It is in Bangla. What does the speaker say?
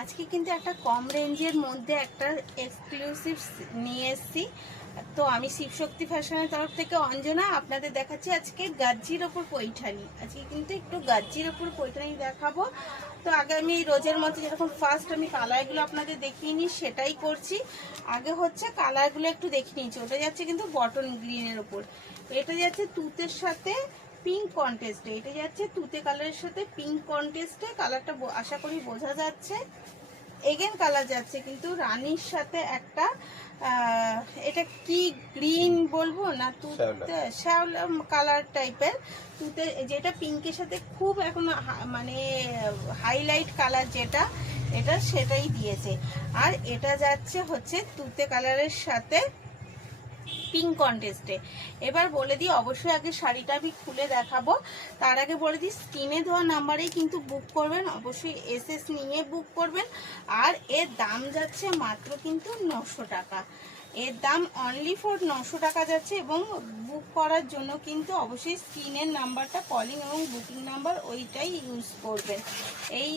আজকে কিন্তু একটা কম রেঞ্জের মধ্যে একটা এক্সক্লুসিভ নিয়ে এসেছি। তো আমি শিবশক্তি ফ্যাশনের তরফ থেকে অঞ্জনা আপনাদের দেখাচ্ছি আজকে গাজ্জির ওপর পৈঠানি। আজকে কিন্তু একটু গাজ্জির ওপর পৈঠানি দেখাবো। তো আগে আমি রোজের মতো যেরকম ফার্স্ট আমি কালারগুলো আপনাদের দেখিয়ে নিই সেটাই করছি। আগে হচ্ছে কালারগুলো একটু দেখিয়ে নিচ্ছি। ওটা যাচ্ছে কিন্তু বটন গ্রিনের ওপর, এটা যাচ্ছে তুতের সাথে পিঙ্ক কন্টেস্টে, এটা যাচ্ছে তুতে কালারের সাথে পিঙ্ক কন্টেস্টে। কালারটা আশা করি বোঝা যাচ্ছে। এগেন কালার যাচ্ছে কিন্তু রানীর সাথে একটা এটা কি গ্রিন বলবো না, তুতে শ্যাওলা কালার টাইপের তুতে, যেটা পিঙ্কের সাথে খুব এখন মানে হাইলাইট কালার যেটা, এটা সেটাই দিয়েছে। আর এটা যাচ্ছে হচ্ছে তুতে কালারের সাথে পিঙ্ক কন্টেস্টে। এবার বলে দিই, অবশ্যই আগে শাড়িটা আমি খুলে দেখাবো, তার আগে বলে দিই স্ক্রিনে দেওয়া নাম্বারেই কিন্তু বুক করবেন, অবশ্যই এসএস নিয়ে বুক করবেন। আর এর দাম যাচ্ছে মাত্র কিন্তু 900 টাকা। এর দাম অনলি ফর 900 টাকা যাচ্ছে। এবং বুক করার জন্য কিন্তু অবশ্যই স্ক্রিনের নাম্বারটা কলিং এবং বুকিং নাম্বার ওইটাই ইউজ করবেন। এই